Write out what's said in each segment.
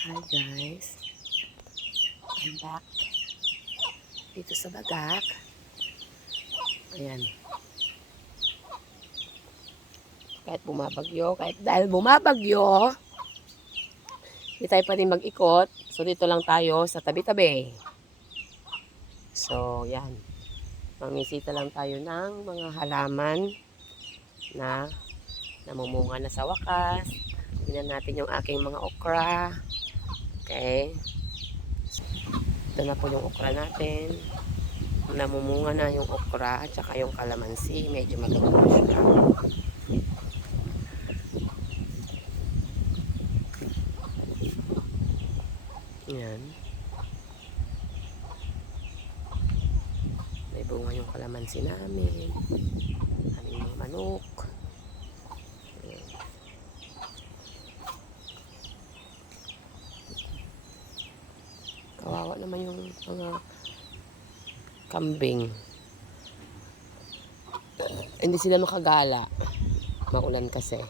Hi guys, I'm back dito sa Bagak. Ayan, kahit dahil bumabagyo, hindi tayo pwedeng mag-ikot. So dito lang tayo sa tabi-tabi. So yan, mamisita lang tayo ng mga halaman na namumunga na sa wakas. Tingnan natin yung aking mga okra. Okay. Ito na po yung okra natin. Namumunga na yung okra at saka yung kalamansi. Medyo matulog siya. Yan. May bunga yung kalamansi namin. Aming mga manok. Yan. Kawawa naman yung mga kambing. Hindi sila makagala. Maulan kasi.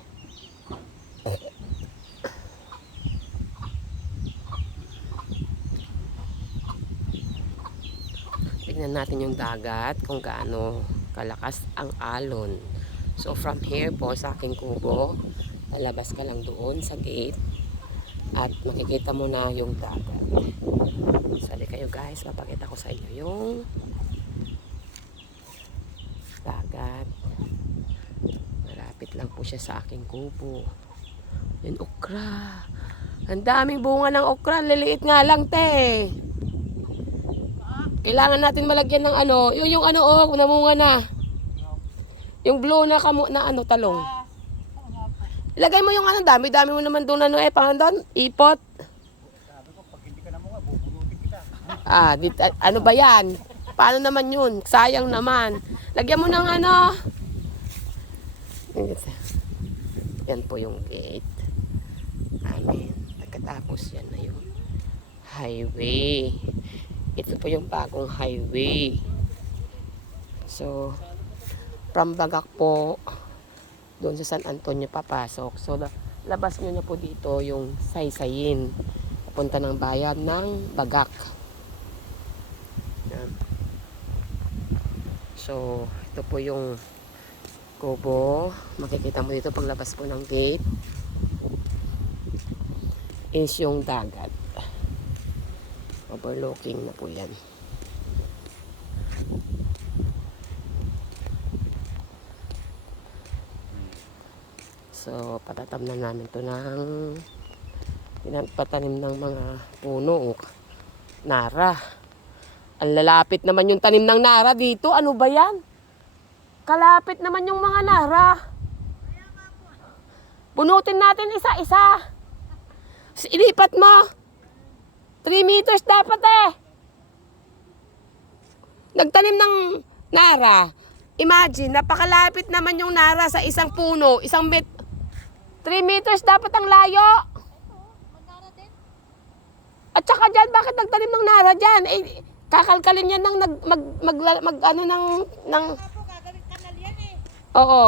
Tignan natin yung dagat kung gaano kalakas ang alon. So from here po sa aking kubo, lalabas ka lang doon sa gate at makikita mo na yung dagat. Sali kayo guys, papakita ko sa inyo yung dagat. Malapit lang po siya sa aking kubo. Yung okra. Ang daming bunga ng okra. Liliit nga lang, te. Kailangan natin malagyan ng ano. Yung ano, oh, namunga na. Yung blue na talong. Ilagay mo yung ano, dami-dami mo naman doon ano doon, ipot. Ano ba yan? Paano naman yun? Sayang naman. Lagyan mo ng ano. Yan po yung gate. Amen. Pagkatapos yan na yung highway. Ito po yung bagong highway. So, from Bagak po, doon sa San Antonio papasok. So, labas nyo na po dito yung Saysayin. Papunta ng bayan ng Bagak. Yan. So, ito po yung kubo. Makikita mo dito paglabas po ng gate is yung dagat. Overlooking na po yan. So, patatam na namin to ng patanim ng mga puno. Nara. Ang lalapit naman yung tanim ng nara dito. Ano ba yan? Kalapit naman yung mga nara. Bunutin natin isa-isa. Ilipat mo. 3 meters dapat eh. Nagtanim ng nara. Imagine, napakalapit naman yung nara sa isang puno. 3 meters dapat ang layo. At saka dyan, bakit nagtanim ng nara dyan? Eh, kakalkalin yan ng ano ng oo.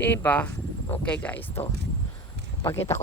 Diba? Okay guys, to. Pakita ko